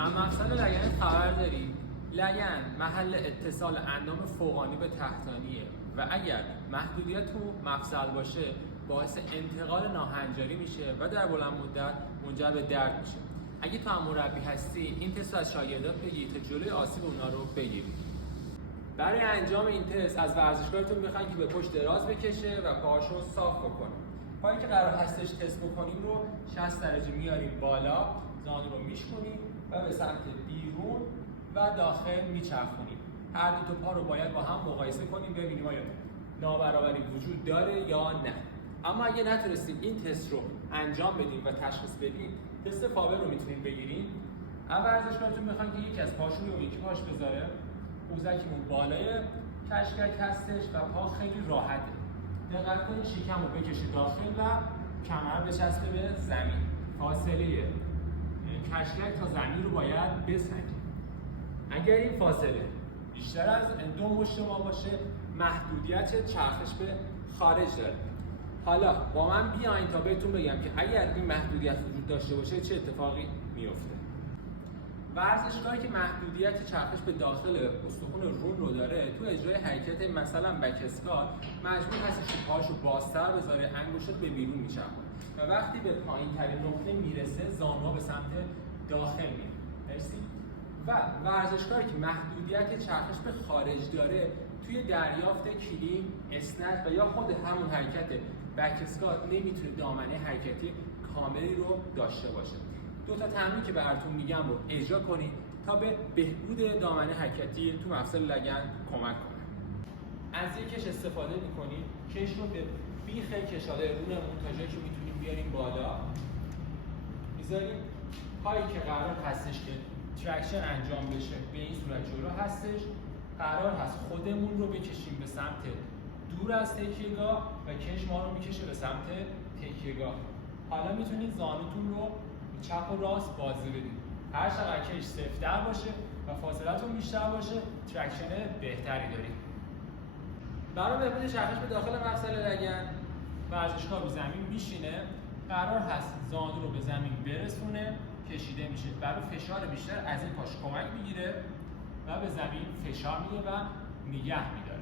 اما مفصل لگن خبر داری؟ لگن محل اتصال اندام فوقانی به تحتانیه و اگر محدودیت تو مفصل باشه باعث انتقال ناهنجاری میشه و در بلند مدت منجر به درد میشه. اگه تو هم مربی هستی این تست رو از شاگردات بگیر تا جلوی آسیب اونا رو بگیری. برای انجام این تست از ورزشکارتون میخوان که به پشت دراز بکشه و پاهاشو صاف بکنه. پایی که قرار هستش تست بکنیم رو 60 درجه میاریم بالا، زانو رو میشکنیم و به سمت بیرون و داخل میچرخونیم. هر دو تا پا رو باید با هم مقایسه کنیم ببینیم آیا نابرابری وجود داره یا نه. اما اگه نتونستیم این تست رو انجام بدیم و تشخیص بدیم، تست فابر رو میتونیم بگیریم. ورزشکارتون میخوان که یکی از پاشون رو یکی پاش بذاره، قوزکمون بالای کشکک هستش و پا خیلی راحته. دقت کنید شکم رو بکشید داخل و کمر بچسبه به زمین. فاصله کشکک تا زمین رو باید بسنجید. اگر این فاصله بیشتر از 2 مشت ما باشه محدودیت چرخش به خارج داره. حالا با من بیاین تا بهتون بگم که اگر این محدودیت وجود داشته باشه چه اتفاقی میفته. ورزشکاری که محدودیت چرخش به داخل استخوان رون رو داره تو اجرای حرکت مثلا بک اسکات مجبور هستش که پاشو بازتر بذاره، انگشت به بیرون میچرخونه و وقتی به پایین ترین نقطه میرسه زانوها به سمت داخل میره. مرسی. و ورزشکاری که محدودیت چرخش به خارج داره توی دریافت کلین، اسنت و یا خود همون حرکت بک اسکات نمیتونه دامنه حرکتی کاملی رو داشته باشه. 2 تا تمرین که براتون میگم رو اجرا کنید تا به بهبود دامنه حرکتی تو مفصل لگن کمک کنه. از یک کش استفاده میکنید، کش رو به بیخ کشاله رونمون تا جایی که میتونیم بیاریم بالا میذاریم. پایی که قرار هستش که ترکشن انجام بشه به این صورت جلو هستش، قرار هست خودمون رو بکشیم به سمت دور از تکیهگاه و کش ما رو میکشه به سمت تکیهگاه. حالا میتونید زانوتون رو چپ و راست بازی بدید. هر چقدر کش سفت‌تر باشه و فاصلتون بیشتر باشه ترکشن بهتری دارید. برای بهبود چرخش به داخل مفصل لگن ورزشکار رو زمین میشینه، قرار هست زانو رو به زمین برسونه، کشیده میشه. برای فشار بیشتر از این پاش کمک میگیره و به زمین فشار میده و نگه میداره.